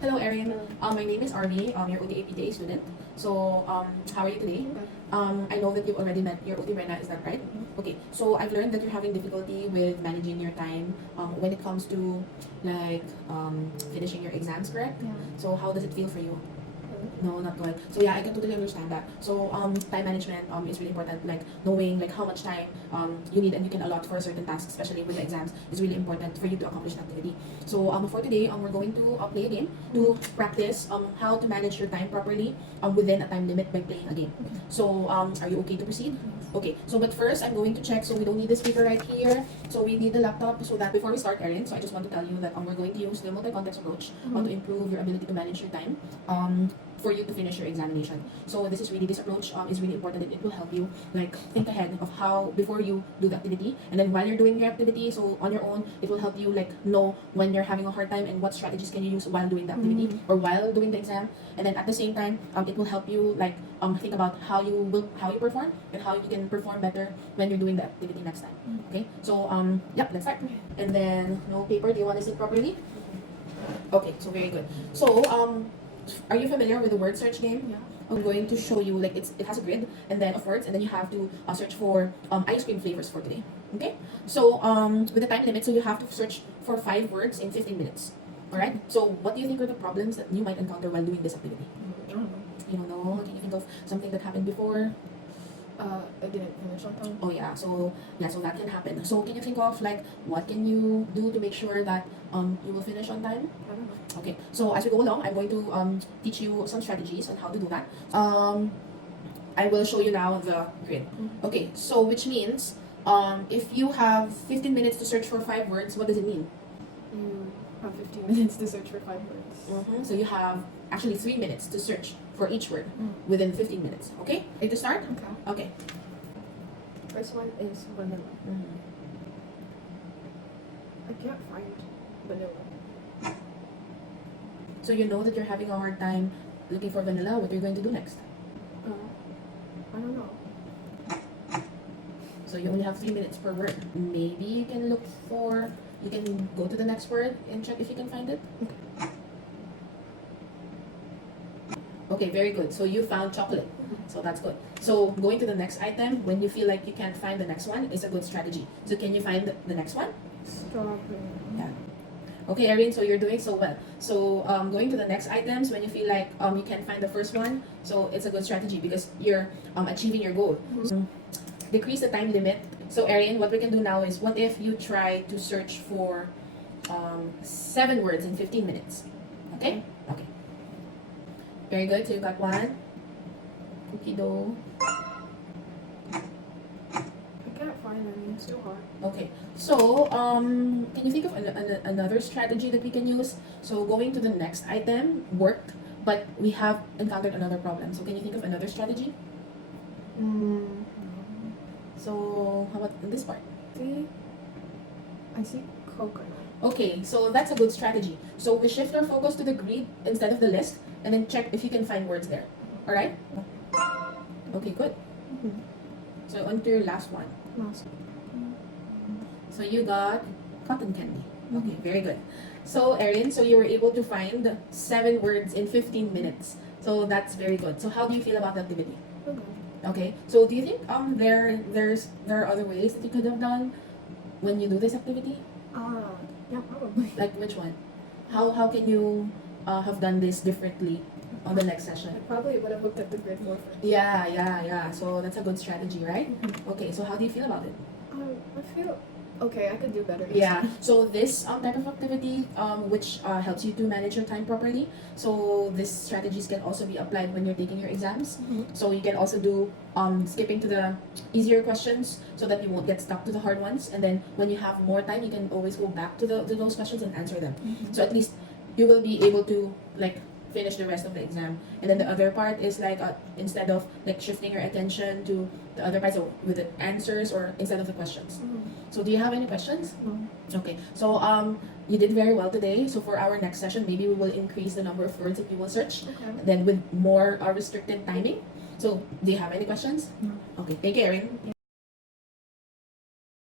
Hello, Erin. My name is Arby. Your OT APTA student. So, how are you today? I know that you've already met your OT Brenna, is that right? Okay. So, I've learned that you're having difficulty with managing your time when it comes to like finishing your exams, correct? Yeah. So, how does it feel for you? No, not good. So yeah, I can totally understand that. So time management is really important. Like knowing like how much time you need and you can allot for a certain task, especially with the exams, is really important for you to accomplish the activity. So for today, we're going to play a game to practice how to manage your time properly within a time limit by playing a game. So are you okay to proceed? Okay. So but first, I'm going to check. So we don't need this paper right here. So we need the laptop so that before we start, Erin. So I just want to tell you that we're going to use the multi-context approach to improve your ability to manage your time. For you to finish your examination. So this approach is really important. It will help you like think ahead of how before you do the activity, and then while you're doing your activity, so on your own, it will help you like know when you're having a hard time and what strategies can you use while doing the activity or while doing the exam, and then at the same time it will help you like think about how you perform and how you can perform better when you're doing the activity next time. Okay, so yeah, let's start. And then no paper. Do you want to sit properly? Okay, so very good. So are you familiar with the word search game? Yeah. I'm going to show you like it has a grid and then of words, and then you have to search for ice cream flavors for today. Okay? So with the time limit, so you have to search for 5 words in 15 minutes. Alright? So what do you think are the problems that you might encounter while doing this activity? I don't know. You don't know? Can you think of something that happened before? I didn't finish on time. Oh yeah, so that can happen. So can you think of like what can you do to make sure that you will finish on time? I don't know. Okay, so as we go along, I'm going to teach you some strategies on how to do that. I will show you now the grid. Okay, so which means if you have 15 minutes to search for 5 words, what does it mean? You have 15 minutes to search for 5 words. So you have actually 3 minutes to search for each word within 15 minutes. Okay, ready to start? Okay. Okay. First one is vanilla. I can't find vanilla. So you know that you're having a hard time looking for vanilla. What are you going to do next? I don't know. So you only have 3 minutes per word. Maybe you can look for. You can go to the next word and check if you can find it. Okay, very good. So you found chocolate. So that's good. So going to the next item, when you feel like you can't find the next one, is a good strategy. So can you find the next one? Strawberry. Yeah. Okay, Erin, so you're doing so well. So going to the next items, when you feel like you can't find the first one, so it's a good strategy because you're achieving your goal. Decrease the time limit. So Erin, what we can do now is, what if you try to search for 7 words in 15 minutes? Okay? Okay. Very good. So you got 1. Cookie dough. I can't find any. It's too hard. Okay. So can you think of another strategy that we can use? So going to the next item worked, but we have encountered another problem. So can you think of another strategy? So how about in this part? I see coconut. Okay, so that's a good strategy. So we shift our focus to the grid instead of the list, and then check if you can find words there. All right? Okay, good. So on to your last one. Last. So you got cotton candy. Okay, very good. So Erin, so you were able to find 7 words in 15 minutes. So that's very good. So how do you feel about the activity? Okay. Okay. So do you think there are other ways that you could have done when you do this activity? Yeah, probably. Like which one? How can you have done this differently on the next session? I probably would have looked at the grid more first. Yeah. So that's a good strategy, right? Okay. So how do you feel about it? I feel okay. I could do better. Yeah. So this type of activity, which helps you to manage your time properly. So these strategies can also be applied when you're taking your exams. So you can also do skipping to the easier questions so that you won't get stuck to the hard ones. And then when you have more time, you can always go back to those questions and answer them. So at least you will be able to like finish the rest of the exam. And then the other part is like instead of like shifting your attention to the other parts, so with the answers or instead of the questions. So do you have any questions? No. Okay, so you did very well today. So for our next session, maybe we will increase the number of words that you will search, Okay. then with more restricted timing. So do you have any questions? No. Okay, thank you, Erin.